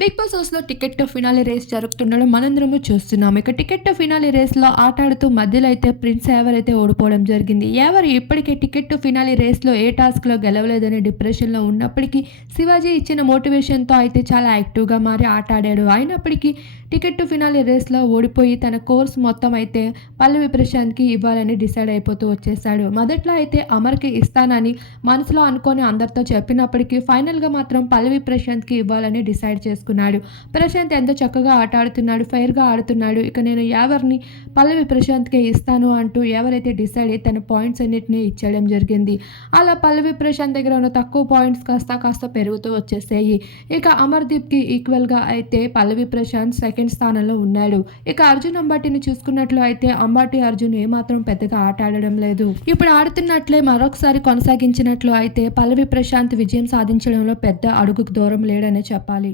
Big boss హౌస్లో ticket to finale race జరుగుతుండడం మనందరము చూస్తున్నాం. ఇక టికెట్ టు ఫినాలి రేస్లో ఆటాడుతూ మధ్యలో అయితే ప్రిన్స్ ఎవరైతే ఓడిపోవడం జరిగింది? ఎవరు ఇప్పటికే టికెట్ టు ఫినాలి రేస్లో ఏ టాస్క్లో గెలవలేదని డిప్రెషన్లో ఉన్నప్పటికీ శివాజీ ఇచ్చిన మోటివేషన్తో అయితే చాలా యాక్టివ్గా మారి ఆటాడాడు. అయినప్పటికీ టికెట్ టు ఫినాలి రేస్లో ఓడిపోయి తన కోర్స్ మొత్తం అయితే పల్లవి ప్రశాంత్కి ఇవ్వాలని డిసైడ్ అయిపోతూ వచ్చేసాడు మొదట్లో అయితే అమర్కి ఇస్తానని మనసులో అనుకొని అందరితో చెప్పినప్పటికీ ఫైనల్గా మాత్రం పల్లవి ప్రశాంత్కి ఇవ్వాలని డిసైడ్ చేసుకున్నాడు. ప్రశాంత్ ఎంతో చక్కగా ఆట ఆడుతున్నాడు ఫైర్గా ఆడుతున్నాడు. ఇక నేను ఎవరిని పల్లవి ప్రశాంత్కే ఇస్తాను అంటూ ఎవరైతే డిసైడ్ అయ్యి తన పాయింట్స్ అన్నిటిని ఇచ్చేయడం జరిగింది. అలా పల్లవి ప్రశాంత్ దగ్గర ఉన్న తక్కువ పాయింట్స్ కాస్త కాస్త పెరుగుతూ వచ్చేసాయి. ఇక అమర్దీప్కి ఈక్వల్గా అయితే పల్లవి ప్రశాంత్ సెకండ్ స్థానంలో ఉన్నాడు. ఇక అర్జున్ అంబాటిని చూసుకున్నట్లు అయితే అంబాటి అర్జున్ ఏమాత్రం పెద్దగా ఆట ఆడడం లేదు. ఇప్పుడు ఆడుతున్నట్లే మరొకసారి కొనసాగించినట్లు అయితే పల్లవి ప్రశాంత్ విజయం సాధించడంలో పెద్ద అడుగుకు దూరం లేడనే చెప్పాలి.